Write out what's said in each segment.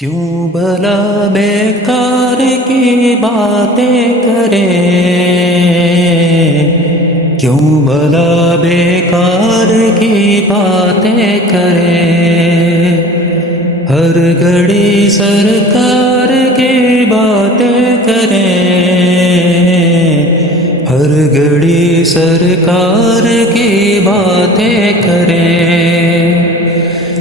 کیوں بھلا بیکار کی باتیں کرے، کیوں بھلا بیکار کی باتیں کرے، ہر گھڑی سرکار کی باتیں کرے، ہر گھڑی سرکار کی باتیں کرے،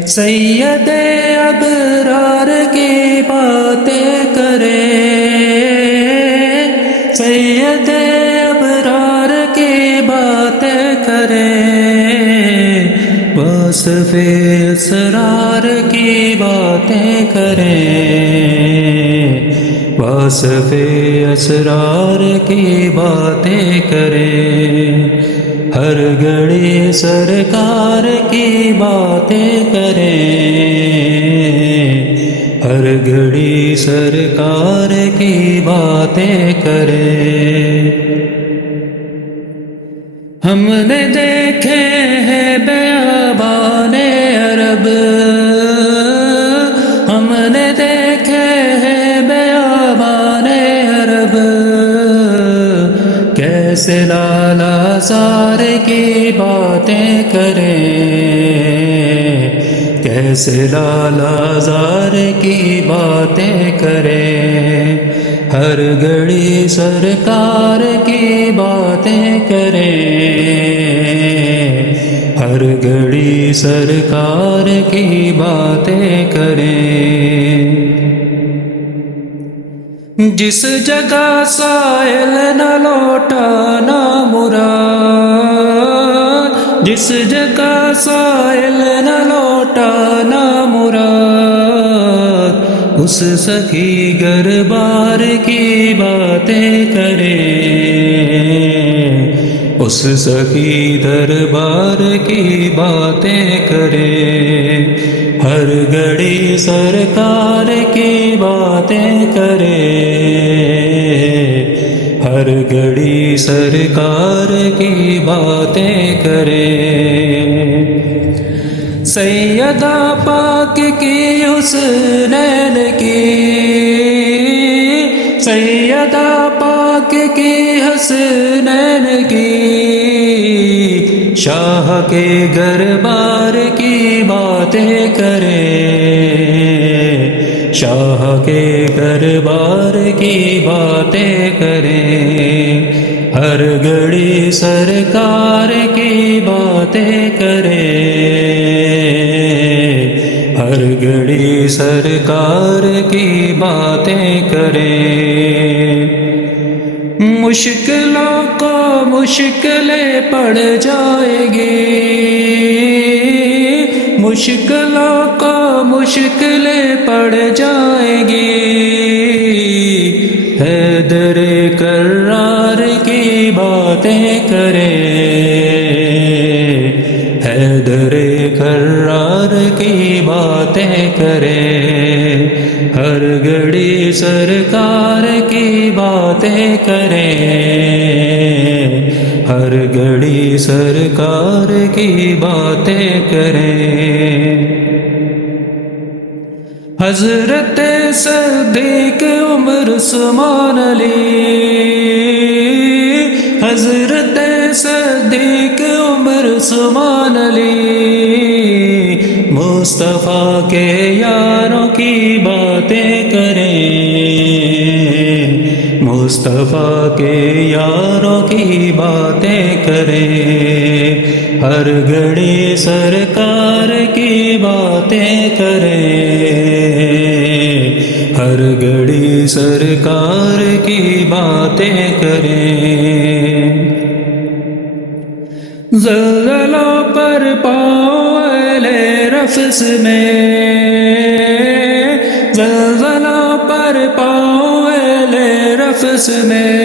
سید ابرار کی باتیں کرے، سید ابرار کی باتیں کرے، وصف اسرار کی باتیں کرے، وصف اسرار کی باتیں کرے، ہر گھڑی سرکار کی باتیں کرے، ہر گھڑی سرکار کی باتیں کرے۔ ہم نے دیکھے ہیں بیابان عرب، ہم نے دیکھے ہیں بیابان عرب، کیسے لالا زار کی باتیں کریں، کیسے لالا زار کی باتیں کریں، ہر گھڑی سرکار کی باتیں کریں، ہر گھڑی سرکار کی باتیں کریں۔ جس جگہ سائل نہ لوٹا نہ مراد، جس جگہ سائل نہ لوٹا نہ مراد، اس سخی گربار کی باتیں کریں، اس سخی دربار کی باتیں کریں، ہر گھڑی سرکار کی باتیں کریں، ہر گھڑی سرکار کی باتیں کریں۔ سیدہ پاک کی حسنین کی، سیدہ پاک کی حسنین کی، شاہ کے گربار کی باتیں کریں، شاہ کے دربار کی باتیں کریں، ہر گھڑی سرکار کی باتیں کریں، ہر گھڑی سرکار کی باتیں کریں۔ مشکلوں کو مشکلیں پڑ جائے گی، مشکلوں کو مشکلیں پڑ جائیں گی، حیدر کرار کی باتیں کریں، حیدر کرار کی باتیں کریں، ہر گھڑی سرکار کی باتیں کریں، ہر گھڑی سرکار کی باتیں کریں۔ حضرت صدیق عمر عثمان علی، حضرت صدیق عمر عثمان علی، مصطفیٰ کے یاروں کی باتیں کریں، مصطفیٰ کے یاروں کی باتیں کریں، ہر گھڑی سرکار کی باتیں کریں، ہر گھڑی سرکار کی باتیں کریں۔ زلزلوں پر پاؤں اہل رفس میں، زلزلوں پر پاؤں اہل رفس میں،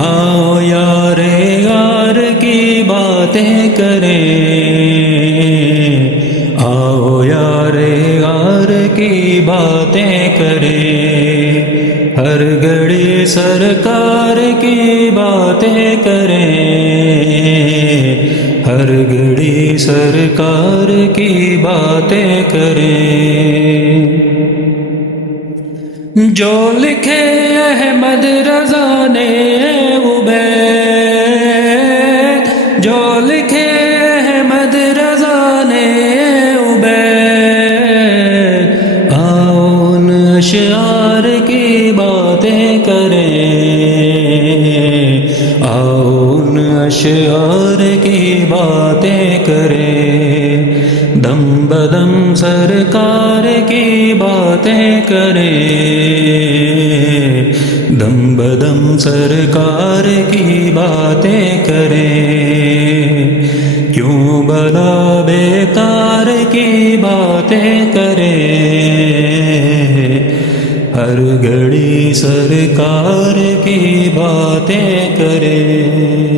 آؤ یار یار کی باتیں کریں، آؤ یار یار کی باتیں کریں، ہر گھڑی سرکار کی باتیں کریں، ہر گھڑی سرکار کی باتیں کریں. جو لکھے احمد رضا نے عبید، جو لکھے احمد رضا نے عبید، آؤ ان اشعار کی باتیں کریں، آؤ ان اشعار کی باتیں کریں، دم بدم سرکار کی باتیں کریں، دم بدم سرکار کی باتیں کریں. کیوں بلا بیکار کی باتیں کریں، ہر گھڑی سرکار کی باتیں کریں.